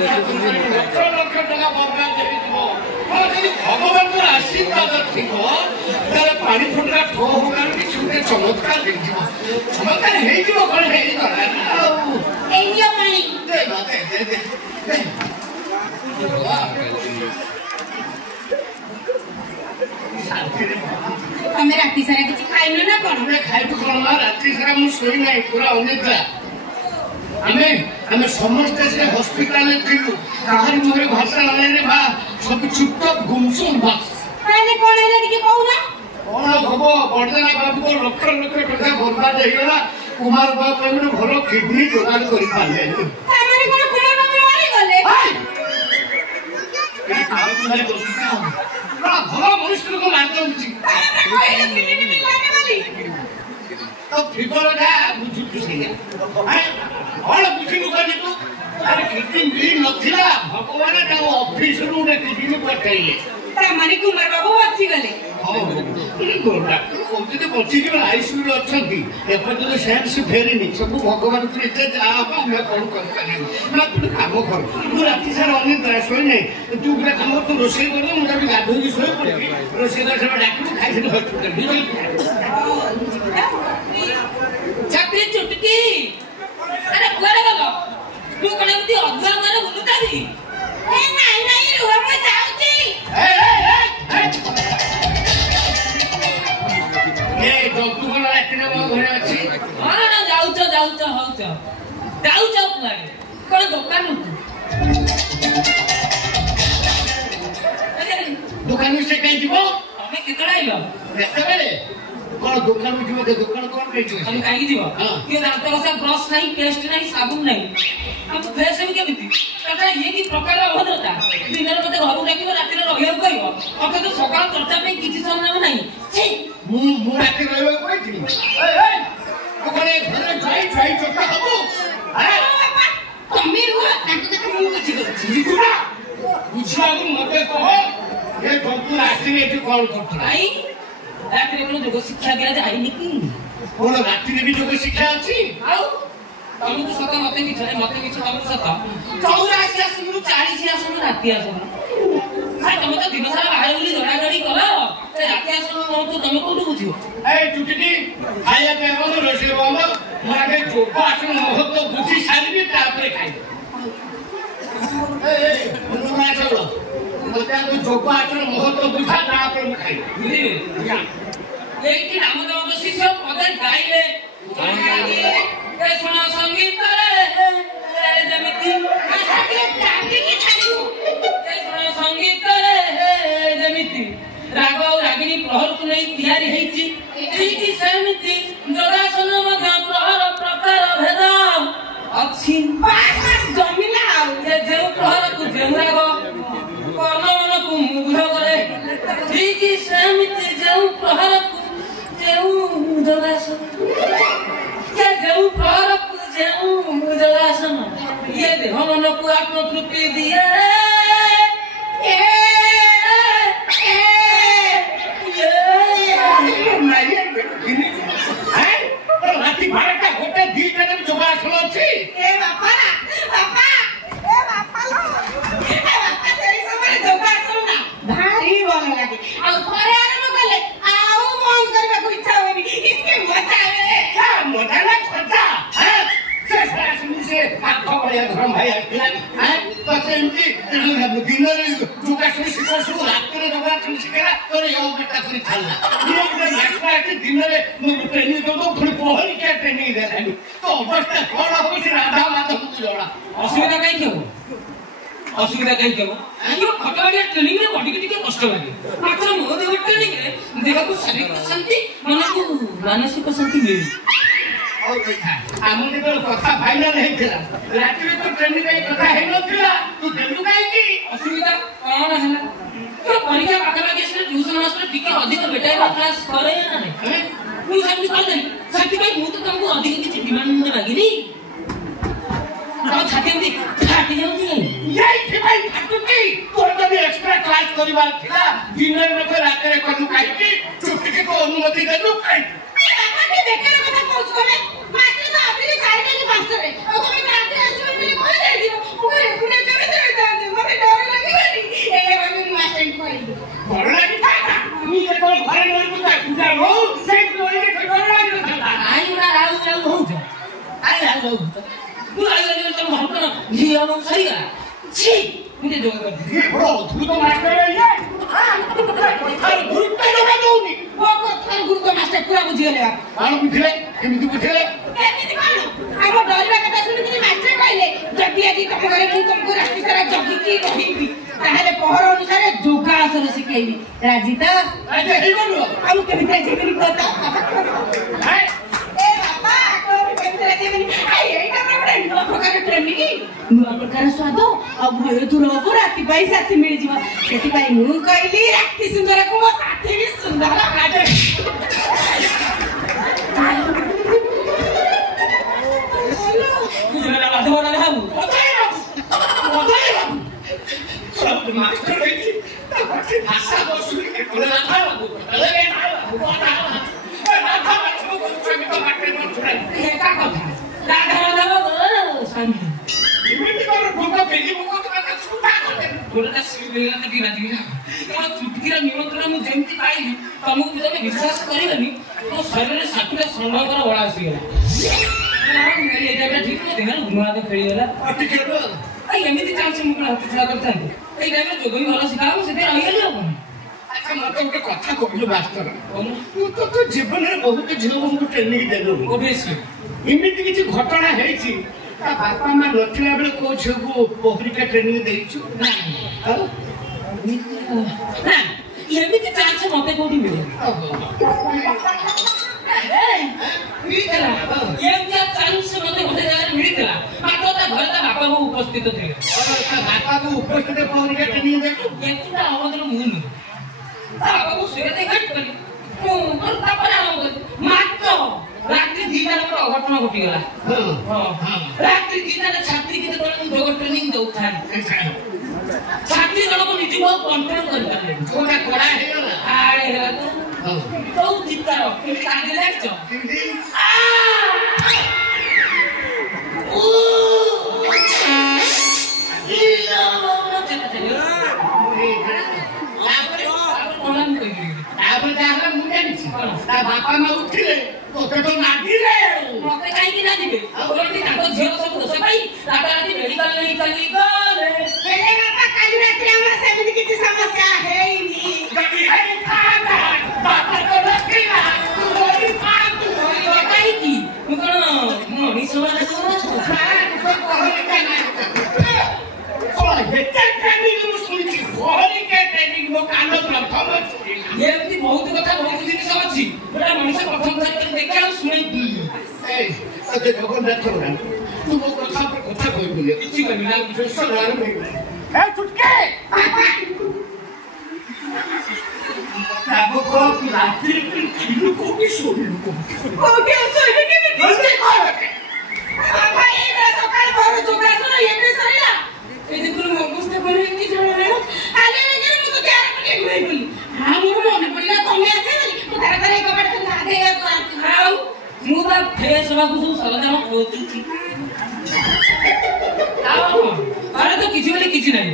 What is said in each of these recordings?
ଲକ୍ଷ ଲକ୍ଷ ଟଙ୍କା ବର୍ବାଦ ହେଇଯିବ। ଯଦି ଭଗବାନଙ୍କର ଆଶୀର୍ବାଦ ଥିବ ତାହେଲେ ପାଣି ଫୁଟକା ଠୋ ହବାର କିଛି ଗୋଟେ ଚମତ୍କାର ହେଇଯିବ। ଚମତ୍କାର ହେଇଯିବ କଣ ହେଇଗଲା ଆଉ ପାଣି ତମେ ରାତି ସାରା କିଛି ଖାଇନ ନା କଣ? ଖାଇବୁ କଣ ରାତି ସାରା ମୁଁ ଶୋଇ ନାହିଁ ପୁରା ଅନିଦ୍ରା। ଆମେ ସମସ୍ତେ ସେ ହସ୍ପିଟାଲରେ ଥିଲୁ କାହାରି ମୁହଁରେ ଭାଷା ନାହିଁ ବା ସବୁ ଚୁପଚାପ ଗୁମସୁମ ବାସ। ତାହେଲେ କଣ ହେଲା ଟିକେ କହୁନ? କଣ ହବ ବଡ଼ଦାନା ବାବୁଙ୍କ ଲକ୍ଷ ଲକ୍ଷ ଟଙ୍କା ବର୍ବାଦ ହେଇଗଲା। କୁମାର ବାବୁ ଗୋଟେ ଭଲ କିଡନୀ ଯୋଗାଡ଼ କରିପାରିଲେନି। ତାମାନେ କଣ କୁମାର ବାବୁ ମରିଗଲେ? ଭଲ ମଣିଷକୁ ମାରିଦଉଛି ଫିଗରଟା ବୁଝୁଛୁ ସେଇଆ କଣ ବୁଝିବୁ କହିଲୁ? ଆରେ କିଡନୀ ମିଳି ନଥିଲା ଭଗବାନ ତାଙ୍କ ଅଫିସରୁ ଗୋଟେ କିଡନୀ ପଠେଇଲେ। ତାମାନେ କୁମାର ବାବୁ ବଞ୍ଚିଗଲେ? ଡାକ୍ତର କହୁଛନ୍ତି ବଞ୍ଚିଯିବ ଆଇସିୟୁରେ ଅଛନ୍ତି ଏପର୍ଯ୍ୟନ୍ତ ସେନ୍ସ ଫେରିନି। ସବୁ ଭଗବାନଙ୍କୁ ଇଚ୍ଛା ଯାହା ହବ ଆମେ କଣ କରିପାରିବୁ ନା ତୁ କାମ କର। ମୁଁ ରାତି ସାରା ଅନିଦ୍ରା ଶୋଇ ନାହିଁ। ତୁ ଗୋଟେ କାମ ତୁ ରୋଷେଇ କରିବୁ ମୁଁ ତାକୁ ଗାଧୋଇକି ଶୋଇ ପଡ଼ିବି। ରୋଷେଇ କରି ସେମାନେ ଡାକିବୁ ଖାଇଥିଲି ହସ୍ପିଟାଲ ଚାକିରି ଚୁଟକି ଆରେ କୁଆଡେ ଗଲ? ମୁଁ କଣ ଏମିତି ଅଧ୍ୟୟନ ମାନେ ବୁଲୁଥାନ୍ତି? ନାଇଁ ନାଇଁ ରୁହ ମୁଁ ଯାଉଛି। ଜନ୍ତୁ କଣ ରାତିରେ ମୋ ଘରେ ଅଛି? ହଁ ନା ଯାଉଛ ହଉଛ କୁଆଡେ? କଣ ଦୋକାନକୁ? ଦୋକାନକୁ ସେ କାହିଁ ଯିବ? ତମେ କେତେବେଳେ ଆଇଲ? କେତେବେଳେ କଣ ଦୋକାନକୁ ଯିବ? ଦୋକାନ କଣ ନେଇଯିବ? ତମେ କାହିଁକି ଯିବ? କିଏ ଦାନ୍ତ ଘଷା ବ୍ରଶ ନାହିଁ, ପେଷ୍ଟ ନାହିଁ, ସାବୁନ ନାହିଁ। ଆମ ଫେସ୍ ବି କେମିତି? ଇଏ କି ପ୍ରକାର ଅଭଦ୍ରତା? ଦିନରେ ମତେ ଘରକୁ ଡାକିବ ରାତିରେ ରହିବାକୁ କହିବ ଅଥଚ ସକାଳ ଚର୍ଚ୍ଚା ପାଇଁ କିଛି ସମ୍ମାନ ନାହିଁ। ମୁଁ ରାତିରେ ରହିବାକୁ କହିଥିଲି? ଘରେ ଛାଇ ଚର୍ଚ୍ଚା ହବ? ତମେ ରୁହ ତାଙ୍କ କଥା ମୁଁ ବୁଝିପାରୁଛି। ବୁଝିବାକୁ ମତେ କହ ଏ ଜନ୍ତୁ ରାତିରେ ଏଠି କଣ କରୁଥିଲା? ରାତିରେ କଣ ଯୋଗ ଶିକ୍ଷା ଦିଆଯାଇନି କି? କଣ ରାତିରେ ବି ଯୋଗ ଶିକ୍ଷା ଅଛି? ଆଉ ତମକୁ ସତ ମତେ ମିଛ ତମକୁ ସତ। 84 ଆସନରୁ 40 ଆସନ ରାତି ଆସନ। ତମେ ତ ଦିନ ସାରା ବାହାରେ ବୁଲି ଦୌଡ଼ାଦୌଡ଼ି କଲ ରାତି ଆସନ ତମେ କୋଉଠୁ ବୁଝିବ? ଚୁଟିକି ଖାଇବା ପାଇଁ ବନ୍ଦ ରୋଷେଇ ବନ୍ଦ। ମୁଁ ଆଗେ ଯୋଗ ଆସନ ମହତ୍ଵ ବୁଝି ସାରିବି ତାପରେ ଖାଇବି। ଯୋଗ ଆସନ ମହତ୍ଵ ବୁଝା ତାପରେ ମୁଁ ଖାଇବି। ବୁଝିବେ? ଏଇଠି ରାମଦେବଙ୍କ ଶିଷ୍ୟ ପଦେ ଗାଇଲେ ଶୁଣ ସଙ୍ଗୀତରେ ଯେମିତି ସଙ୍ଗୀତରେ ଯେମିତି ରାଗ ଆଉ ରାଗିଣୀ ପ୍ରହରକୁ ନେଇ ତିଆରି ହେଇଛି ଠିକ ସେମିତି ଯୋଗାସନ ମଧ୍ୟ ପ୍ରହର ପ୍ରକାର ଭେଦ ଅଛି। ଜମିଲା ଆଉ ଯେଉଁ ପ୍ରହରକୁ ଯେଉଁ ରାଗ କର୍ଣ୍ଣମନକୁ ମୁଗ୍ଧ କରେ ଠିକ ସେମିତି ଯେଉଁ ପ୍ରହରକୁ ଯେଉଁ ଯୋଗାସନ ଯେଉଁ ପ୍ରହରକୁ ଯେଉଁ ଯୋଗାସନ ଇଏ ଦେହ ମନକୁ ଆତ୍ମତୃପ୍ତି ଦିଏ। ରାତି 12ଟା 1ଟା 2ଟାରେ ଯୋଗାସନ ଅଛି? ଭାରି ଭଲ ଲାଗେ ଆଉ ଥରେ ଆରମ୍ଭ କଲେ ଆଉ ବନ୍ଦ କରିବାକୁ ଇଚ୍ଛା ହୁଏନି। ମଜା ନା ଖର୍ଚ୍ଚା ସେ ପାଠ ଭଳିଆ ଧରମ ଭାଇ ଆସିଥିଲା ତତେ ଏମିତି ଦିନରେ ଯୋଗାସନ ଶିଖାଉ ସବୁ ରାତିରେ ଯୋଗାସନ ଶିଖେଇଲା ତୋର ଏ ଅବସ୍ଥା କରି ଛାଡ଼ିଲା। ଗୋଟେ ମାଷ୍ଟର ଆସି ଦିନରେ ଟ୍ରେନିଂ ଦଉ ପୁଣି ପହରିକା ଟ୍ରେନିଂ ଦେଲାନି। ତ ଅବସ୍ଥା କଣ ହବ ସେ ରାଧା ମାଧବଙ୍କୁ ଜଣା। ଅସୁବିଧା କାହିଁକି ହବ? ଖଟବାଡ଼ିଆ ଟ୍ରେନିଂରେ ବଡିକି ଟିକେ କଷ୍ଟ ଲାଗେ ମାତ୍ର ମୋ ଦେହ ଟ୍ରେନିଂରେ ଦେହକୁ ଶାରୀରିକ ଶାନ୍ତି ମନକୁ ମାନସିକ ଶାନ୍ତି ମିଳେ। ଆମର ଯେତେବେଳେ କଥା ଫାଇନାଲ ହେଇଥିଲା ରାତିରେ ତ ଟ୍ରେନିଂ ପାଇଁ କଥା ହେଇନଥିଲା ତୁ ଦେଲୁ କାହିଁକି? ଅସୁବିଧା କଣ ହେଲା? ପରୀକ୍ଷା ପାଖାପାଖି ଆସିଲେ ଟ୍ୟୁସନ ମାଷ୍ଟର ଟିକେ ଅଧିକ ବେଟାଇବ କ୍ଲାସ କରେ ନା ନାହିଁ? ମୁଁ ସେମିତି କରିଦେଲି। ସେଥିପାଇଁ ମୁଁ ତ ତମକୁ ଅଧିକ କିଛି ଡିମାଣ୍ଡ ମାଗିନି। ଛାତି ଏମିତି ଫାଟି ଯାଉଛି ଏଇଥିପାଇଁ ଫାଟୁଛି। ତୋର ଯଦି ଏକ୍ସଟ୍ରା କ୍ଲାସ କରିବାର ଥିଲା ଦିନରେ ଲୋକ ରାତିରେ କଲୁ କାହିଁକି? ଛୁଟିକି ତୁ ଅନୁମତି ଦେଲୁ କାହିଁକି? ବେକାର କଥା କହୁଛୁ ତମେ। ମାତ୍ର ତ ଆସିଲି 4ଟା କି 5ଟାରେ ଆଉ ତମେ ରାତିରେ ଆସିବ ବୋଲି କହିଦେଇଥିବ। ମୁଁ ଏକୁଟିଆ କେମିତି ଝିଅ ମୋ ସରିଗଲା ଛି ମୁଁ ଯୋଗ କରିଥିଲି ବଡ଼ ଅଦ୍ଭୁତ ମାଷ୍ଟର ଇଏ କଥାର ଗୁରୁତ୍ୱ ଜମା ଦଉନି ମୋ କଥାର ଗୁରୁତ୍ୱ ମାଷ୍ଟର ପୁରା ବୁଝିଗଲେ ବାପା କଣ ବୁଝିଲେ କେମିତି ବୁଝିଲେ କେମିତି କଣ ଆମ ଡରିବା କଥା ଶୁଣିକିରି ମାଷ୍ଟର କହିଲେ ଯଦି ଆଜି ତମ ଘରେ ମୁଁ ତମକୁ ରାତି ସାରା ଜଗିକି ରହିବି ତାହେଲେ ପହର ଅନୁସାରେ ଯୋଗାସନ ଶିଖେଇବି ରାଜି ତ ହେଇଗଲୁ ଆଉ କେମିତି ରାଜି ହେବିନି କଥା ନୂଆ ପ୍ରକାର ସ୍ୱାଦ ଆଉ ଭୟ ଦୂର ହବ ରାତି ପାଇଁ ସାଥୀ ମିଳିଯିବ ସେଥିପାଇଁ ମୁଁ କହିଲି ରାତି ସୁନ୍ଦରକୁ ମୋ ସାଥୀ ବି ସୁନ୍ଦର ନିମନ୍ତ୍ରଣ ମୁଁ ଯେମିତି ପାଇଲି ତମକୁ ତମେ ବିଶ୍ୱାସ କରିବନି ମୋ ଶରୀରରେ 7ଟା ଷଣ୍ଢଙ୍କର ବଳ ଆସିଗଲା ଠିକ ମୋ ଦେହରେ ଗୁଣହାତ ଖେଳିଗଲା ଏମିତି ଚାନ୍ସ ମୁଁ କଣ ହାତଛଡ଼ା କରିଥାନ୍ତି ଏଇ ଟାଇମରେ ଯୋଗ ବି ଭଲ ଶିଖା ହବ ସେଥିପାଇଁ ରହିଗଲି ଆଉ କଣ ଆଚ୍ଛା ମତେ ଗୋଟେ କଥା କହିଲୁ ମାଷ୍ଟର ତୁ ତ ଜୀବନରେ ବହୁତ ଝିଅଙ୍କୁ ଟ୍ରେନିଂ ଦେଲୁ ଏମିତି କିଛି ଘଟଣା ହେଇଛି ତା ବାପା ମା ନଥିଲା ବେଳେ କୋଉ ଝିଅକୁ ପହରିକା ଟ୍ରେନିଂ ଦେଇଛୁ ଏମିତି ଚାନ୍ସ ମତେ କୋଉଠି ମିଳିଲା ଏମିତିଆ ଚାନ୍ସ ମତେ ଗୋଟେ ଜାଗାରେ ମିଳିଥିଲା ମାତ୍ର ତା ଘରେ ତା ବାପା ବୋଉ ଉପସ୍ଥିତ ଥିଲେ ବାପାକୁ ଉପସ୍ଥିତ ପହରିକା ଟ୍ରେନିଂ ଦେଲୁ ଏତେଟା ଅବଧର ମୁଁ ନୁହେଁ ତା ବାପାକୁ ଶୋଇତେ ଘାଟ କଲି ତାପରେ ମାତ୍ର ରାତ୍ରି 2ଟାରେ ମୋର ଅଘଟଣ ଘଟିଗଲା ରାତ୍ରି 2ଟାରେ ଛାତ୍ରୀ କି ଯେତେବେଳେ ମୁଁ ଯୋଗ ଟ୍ରେନିଂ ଦଉଥାଏ ଛାତ୍ରୀ ଜଣକୁ ନିଜକୁ ଆଉ କଣ୍ଟ୍ରୋଲ କରିପାରିଲେନି ଯୋଉଟା କଳା ହେଇଗଲା ଆରେ ହେଲା ତ କୋଉ ଚିତ୍କାର କେମିତି କାନ୍ଦି ଲାଗିଛ ତାପରେ ଯାହା ମୁଁ ଜାଣିଛି ତା ବାପା ମା ଉଠିଲେ ତୋତେ ତ ନାଗିଲେ ମତେ କାହିଁକି ନାଗିବେ ତାଙ୍କ ଝିଅ ସବୁ ଦୋଷ ପାଇ ତାପରେ ରାତି ମେଡିକାଲ ନେଇ ଚାଲି ଗଲେ ହେଲେ ବାପା କାଲି ରାତିରେ ଆମର ସେମିତି କିଛି ସମସ୍ୟା ହେଇନି ଯଦି ହେଇଥାନ୍ତା ବାପା ତ ନଥିଲା ତୁ ରହିଥାନ୍ତୁ କାହିଁକି ମୁଁ କଣ ମଣିଷ ମାନେ ଏମିତି ବହୁତ କଥା ବହୁତ ଜିନିଷ ଅଛି ଗୋଟେ ମଣିଷ ପ୍ରଥମ ଥର ଦେଖେ ଆଉ ଶୁଣିକି ଜଗନ୍ନାଥ ତୁ ମୋ କଥା କଥା କହିବୁନି କିଛି କହିବି ନା ମୁଁ ବା ଫ୍ରେଶ ହବାକୁ ସବୁ ସରଞ୍ଜାମ ଖୋଜୁଛି ଘରେ ତ କିଛି ବୋଲି କିଛି ନାହିଁ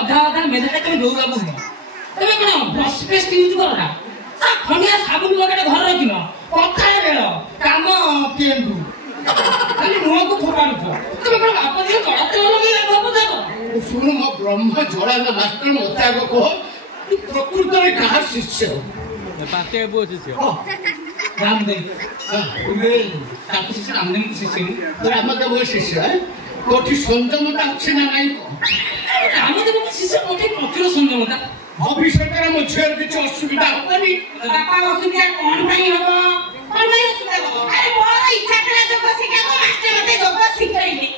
ଅଧା ଅଧା ମେଧାଟା ତମେ ଦୌଡ଼ାକୁ ହୁଅ ତମେ କଣ ବ୍ରସ୍ ପେଷ୍ଟ ୟୁଜ କର ନା ଖଣ୍ଡିଆ ସାବୁନ ଗୋଟେ ଘରେ ରଖିନ କଥା ବେଳ କାମ ପିଏନ୍ତୁ ଖାଲି ମୁହଁକୁ ଫୋପାଡୁଛ ତମେ କଣ ବାପ ଝିଅ ଚଳାଚଳ ଲଗେଇ ଭାବୁଛ ଶୁଣ ମୋ ବ୍ରହ୍ମ ଜଳାନ ମାଷ୍ଟର ମତେ ଆଗ କହ ତୁ ପ୍ରକୃତରେ କାହା ଶିଷ୍ୟ ରାମଦେବ ତାକୁ ଶିଷ୍ୟ ରାମଦେବ ଶିଷ୍ୟ ରାମଦେବ ଶିଷ୍ୟ କୋଠି ସଂଯମତା ଅଛି ନା ନାଇଁ ରାମଦେବ ଶିଷ୍ୟ କୋଠି ପ୍ରଚୁର ସଂଯମତା ଭବିଷ୍ୟତରେ ମୋ ଝିଅର କିଛି ଅସୁବିଧା ହବନି ବାପା ଅସୁବିଧା କଣ ପାଇଁ ହବ କଣ ପାଇଁ ଅସୁବିଧା ହବ ଆରେ ମୋର ଇଚ୍ଛା ଥିଲା ଯୋଗ ଶିଖିବାକୁ ମାଷ୍ଟର ମତେ ଯୋଗ ଶିଖେଇଲେ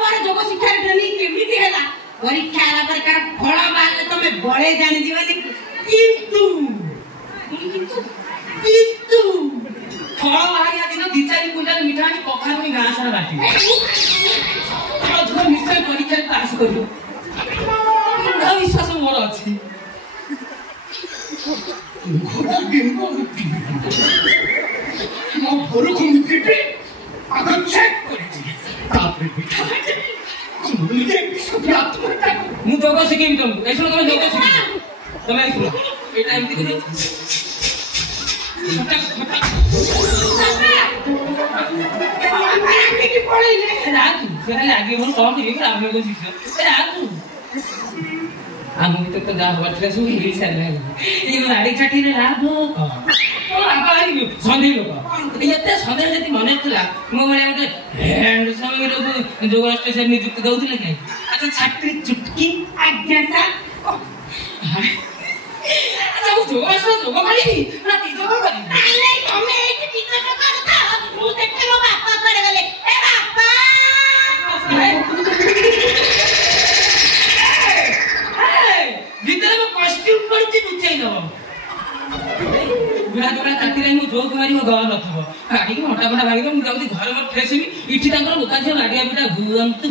ପରେ ଯୋଗ ଶିକ୍ଷାର ଟ୍ରେନିଂ କେମିତି ହେଲା ପରୀକ୍ଷା ହେଲା ପରେ କାହାର ଫଳ ବାହାରିଲେ ତମେ ବଳେ ଜାଣିଯିବନି କିନ୍ତୁ ଫଳ ବାହାରିବା ଦିନ 2-4 କୁଇଣ୍ଟାଲ ମିଠା ଆଣି କଖାରୁ ଗାଁ ସାରା ବାଟିବ ନିଶ୍ଚୟ ପରୀକ୍ଷାରେ ପାସ୍ କରିବ ବିଶ୍ୱାସ ମୋର ଅଛି ମୋ ଘରକୁ ମୁଁ ଯିବି ଆଗ ଚେକ୍ କରିଯିବି ତାପରେ ମିଠା ମୁଁ ଯୋଗ ଶିଖେଇବି ତମକୁ ଏସବୁ ତମେ ଯୋଗ ଶିଖିବ ତମେ ଶୁଣ ଏଇଟା ଏମିତି କାହିଁକି ପଳେଇଲେ ରାତୁ ସେଟା ଲାଗିବ ମୋର କମ ହେଇକି ଆମେ ବସିଛ ରାତୁ ଆମ ଭିତରେ ତ ଯାହା ହବାର ଥିଲା ସବୁ ହେଇ ସାରିଲାଣି ଏଇ ଗାଡ଼ି ଚାଟିରେ ଲାଭ ସନ୍ଦେହ ଲୋକ ଏତେ ସନ୍ଦେହ ଯଦି ମନେ ଥିଲା ମୋ ଭଳିଆ ଗୋଟେ ହ୍ୟାଣ୍ଡସମ୍ ଲୋକ ଯୋଗ ଷ୍ଟେସନ ନିଯୁକ୍ତି ଦଉଥିଲେ କାହିଁ ଆଚ୍ଛା ଛାତ୍ରୀ ଚୁଟକି ଆଜ୍ଞା ସାର୍ ଆଚ୍ଛା ମୁଁ ଯୋଗ କରିବି ନା ଯୋଗ କରିବି ତମେ ଏଇଠି ଟିଚର କରୁଥା ମୁଁ ଦେଖେ ମୋ ବାପା କୁଆଡ଼େ ଗଲେ ଏ ବାପା ଭିତରେ ମୁଁ କଷ୍ଟ୍ୟୁମ କରିଛି ଲୁଚେଇ ଦବ ବୁଢା ବୁଢା ଚାକିରି ମୁଁ ଯୋଗ ମାରିବ ଗହ ନଥିବ ଗାଡ଼ିକି ମୋଟା ମୋଟା ଭାଗିବ ମୁଁ ଯାଉଛି ଘରେ ମୋର ଫ୍ରେଶ ହେବି ଏଠି ତାଙ୍କର ବୋକା ଝିଅ ଗାଡ଼ିଆ ପିଟା ହୁଅନ୍ତୁ